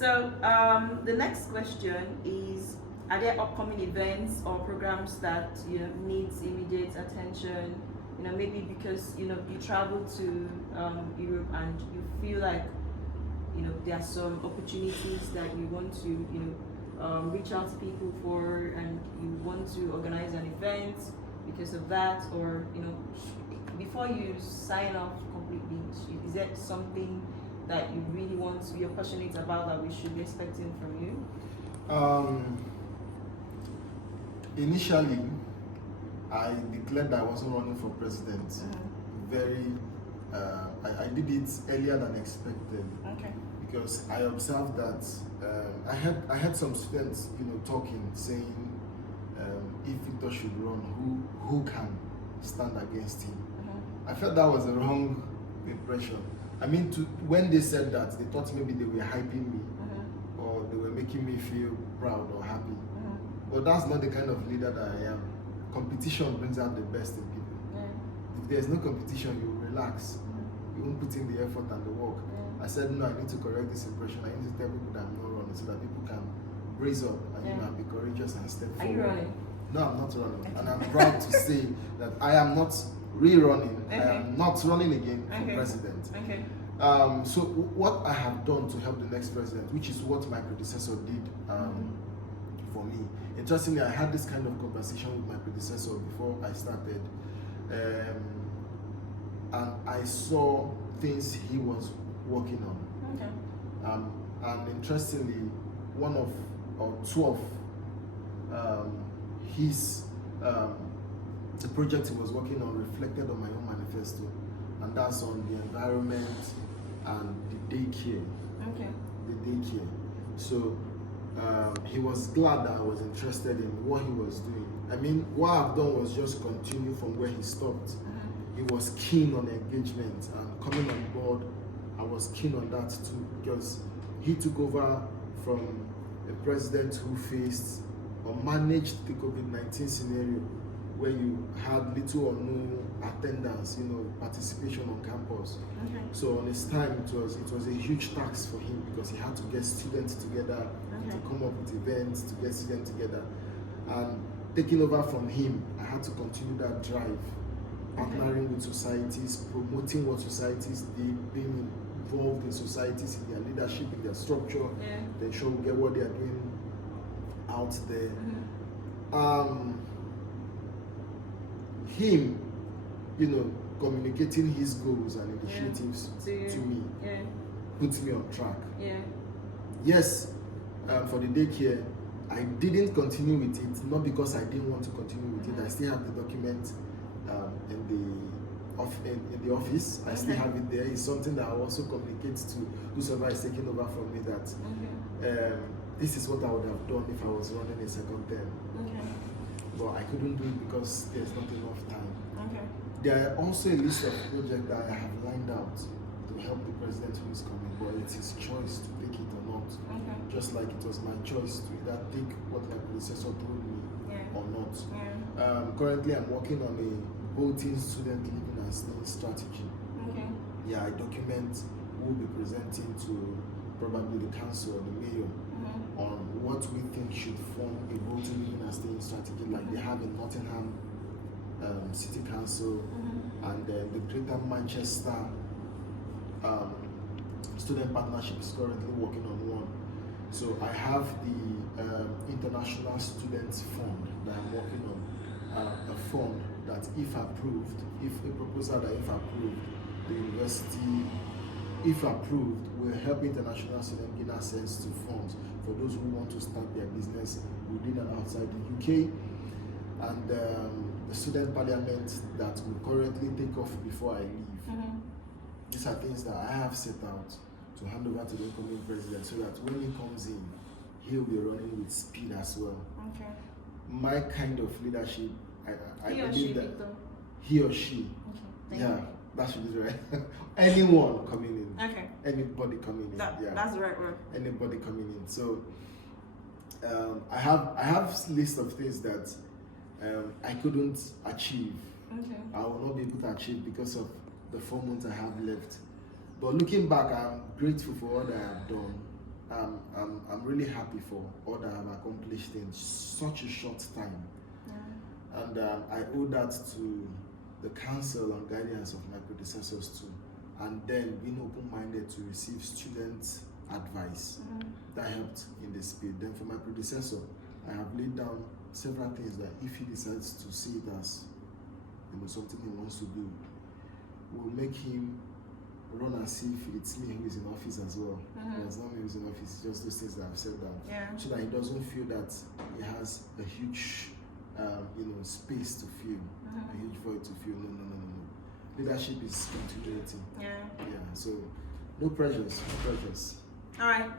So the next question is: are there upcoming events or programs that needs immediate attention? Maybe because you travel to Europe and you feel like there are some opportunities that you want to reach out to people for, and you want to organize an event because of that, or before you sign off completely, is there something that you really want to, you're passionate about, that we should be expecting from you? Initially, I declared that I wasn't running for president. I did it earlier than expected. Okay. Because I observed that I had some students, talking, saying if Victor should run, who can stand against him? I felt that was a wrong impression. I mean, when they said that, they thought maybe they were hyping me, or they were making me feel proud or happy. But that's not the kind of leader that I am. Competition brings out the best in people. If there's no competition, you relax. You won't put in the effort and the work. I said, no, I need to correct this impression. I need to tell people that I'm not running, so that people can raise up and be courageous and step forward. Are you running? No, I'm not running. And I'm proud to say that I am not re-running. I am not running again for president. Okay. So what I have done to help the next president, which is what my predecessor did for me. Interestingly, I had this kind of conversation with my predecessor before I started. And I saw things he was working on. Okay. And interestingly, one of or two of his the project he was working on reflected on my own manifesto, and that's on the environment and the daycare. Okay. The daycare. So he was glad that I was interested in what he was doing. I mean, what I've done was just continue from where he stopped. He was keen on engagement and coming on board. I was keen on that too, because he took over from a president who faced or managed the COVID-19 scenario, where you had little or no attendance, participation on campus. Okay. So on his time, it was a huge task for him, because he had to get students together, to come up with events, to get students together. And taking over from him, I had to continue that drive, partnering with societies, promoting what societies did, being involved in societies, in their leadership, in their structure, to ensure we get what they are doing out there. Him, communicating his goals and initiatives to me puts me on track. Yes, for the daycare, I didn't continue with it, not because I didn't want to continue with it. I still have the document in the office. I still have it there. It's something that I also communicate to whosoever is taking over from me, that this is what I would have done if I was running a second term. But I couldn't do it because there's not enough time. There are also a list of projects that I have lined out to help the president who is coming, but it's his choice to take it or not. Just like it was my choice to either take what my predecessor told me or not. Currently, I'm working on a voting student living and staying strategy. I document who will be presenting to probably the council or the mayor on what we think should form a voting living and staying strategy, like they have in Nottingham City Council, and the Greater Manchester Student Partnership is currently working on one. So I have the International Students Fund that I'm working on, a fund that if approved, if a proposal that if approved, the university, if approved, will help international students gain access to funds for those who want to start their business within and outside the UK. And the student parliament that will currently take off before I leave. These are things that I have set out to hand over to the incoming president, so that when he comes in, he'll be running with speed as well. My kind of leadership, I believe that he or she, that should be right. Anyone coming in, anybody coming in, that's the right word. Anybody coming in. So I have list of things that I couldn't achieve. I will not be able to achieve because of the 4 months I have left. But looking back, I'm grateful for what I have done. I'm really happy for all that I've accomplished in such a short time. Yeah. And I owe that to the counsel and guidance of my predecessors too. And then being open-minded to receive student advice that helped in the speed. Then for my predecessor, I have laid down several things that if he decides to see it as something he wants to do, will make him run as if it's me who is in office as well. It's not me who's in office, it's just those things that I've said down. Yeah. So that he doesn't feel that he has a huge space to fill, a huge void to fill. No. Leadership is continuity. Yeah. So no pressures. All right.